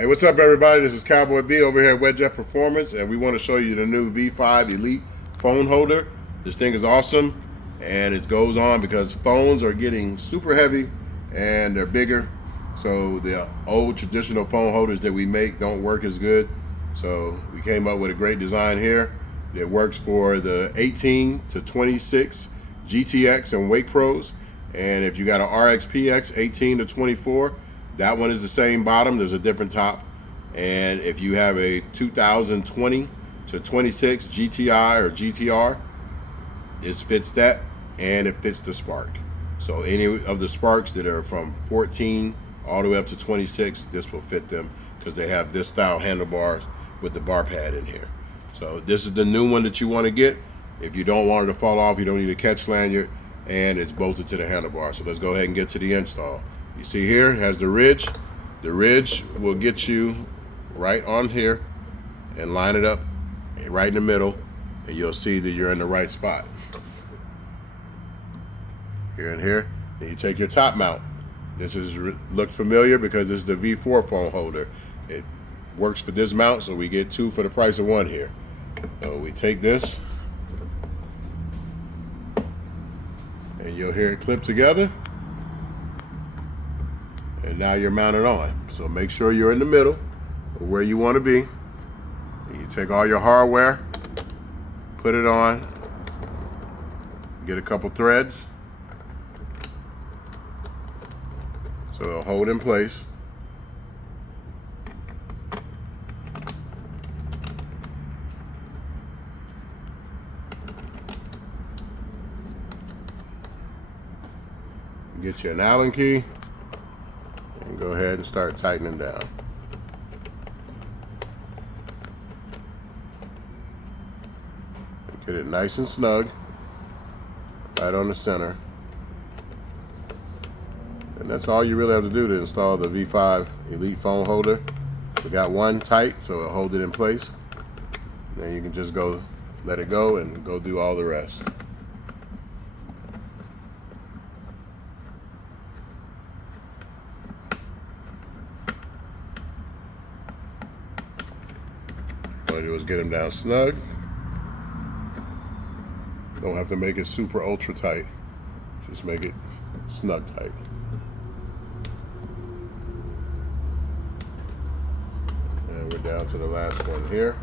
Hey, what's up, everybody? This is Cowboy B over here at Wedjet Performance, and we want to show you the new V5 Elite phone holder. This thing is awesome, and it goes on because phones are getting super heavy and they're bigger. So the old traditional phone holders that we make don't work as good. So we came up with a great design here that works for the 18 to 26 GTX and wakepros. And if you got an Rxtx 18 to 24, that one is the same bottom, there's a different top. And if you have a 2020 to 26 GTI or GTR, this fits that, and it fits the Spark. So any of the Sparks that are from 14 all the way up to 26, this will fit them because they have this style handlebars with the bar pad in here. So this is the new one that you want to get. If you don't want it to fall off, you don't need a catch lanyard, and it's bolted to the handlebar. So let's go ahead and get to the install. You see here, it has the ridge. The ridge will get you right on here and line it up right in the middle, and you'll see that you're in the right spot. Here and here, and you take your top mount. This is looked familiar because this is the V4 phone holder. It works for this mount, so we get two for the price of one here. So we take this, and you'll hear it clip together. And now you're mounted on. So make sure you're in the middle or where you want to be. And you take all your hardware, put it on, get a couple threads so it'll hold in place. Get you an Allen key. And go ahead and start tightening down. Get it nice and snug, right on the center. And that's all you really have to do to install the V5 Elite phone holder. We got one tight, so it'll hold it in place. Then you can just go, let it go, and go do all the rest. All you do is get them down snug. Don't have to make it super ultra tight. Just make it snug tight. And we're down to the last one here.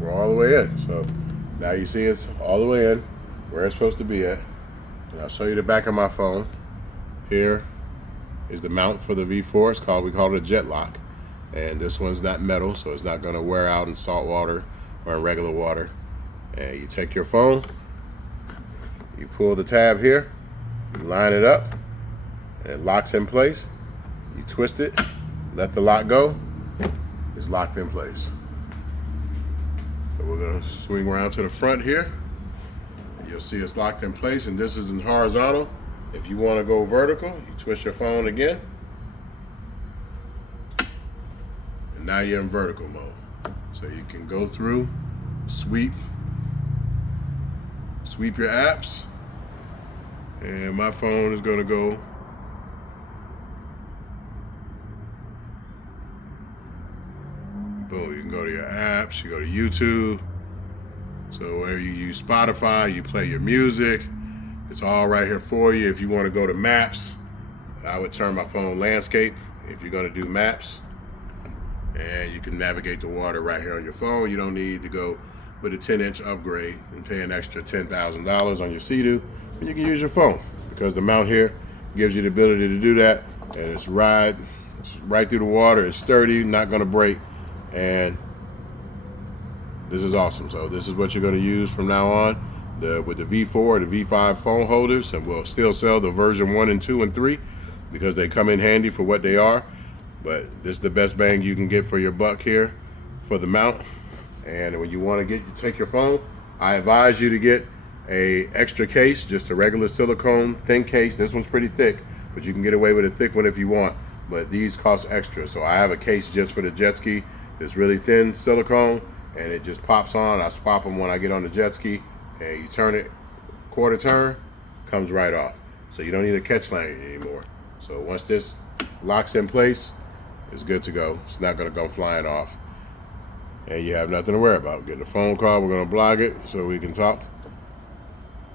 We're all the way in. So now you see it's all the way in where it's supposed to be at. And I'll show you the back of my phone. Here is the mount for the V4. We call it a jet lock. And this one's not metal, so it's not going to wear out in salt water or in regular water. And you take your phone, you pull the tab here, you line it up, and it locks in place. You twist it, let the lock go, it's locked in place. So we're going to swing around to the front here. You'll see it's locked in place, and this is in horizontal. If you want to go vertical, you twist your phone again. And now you're in vertical mode. So you can go through, sweep your apps. And my phone is going to go boom, you can go to your apps, you go to YouTube. So where you use Spotify, you play your music. It's all right here for you. If you want to go to maps, I would turn my phone landscape if you're going to do maps. And you can navigate the water right here on your phone. You don't need to go with a 10-inch upgrade and pay an extra $10,000 on your Seadoo. And you can use your phone because the mount here gives you the ability to do that. And it's right through the water. It's sturdy, not going to break. And this is awesome. So this is what you're going to use from now on with the V4 or the V5 phone holders, and we'll still sell the version 1 and 2 and 3 because they come in handy for what they are. But this is the best bang you can get for your buck here for the mount. And when you want to take your phone, I advise you to get a extra case, just a regular silicone thin case. This one's pretty thick, but you can get away with a thick one if you want. but these cost extra. So I have a case just for the jet ski. It's really thin silicone, and it just pops on. I swap them when I get on the jet ski, and you turn it quarter turn, comes right off. So you don't need a catch line anymore. So once this locks in place, it's good to go. It's not gonna go flying off. And you have nothing to worry about. Getting a phone call, we're gonna blog it so we can talk.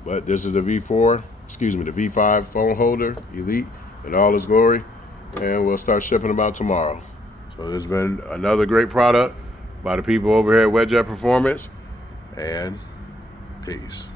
But this is the the V5 phone holder, Elite, in all its glory. And we'll start shipping them out tomorrow. So there's been another great product by the people over here at Wedge Performance. And peace.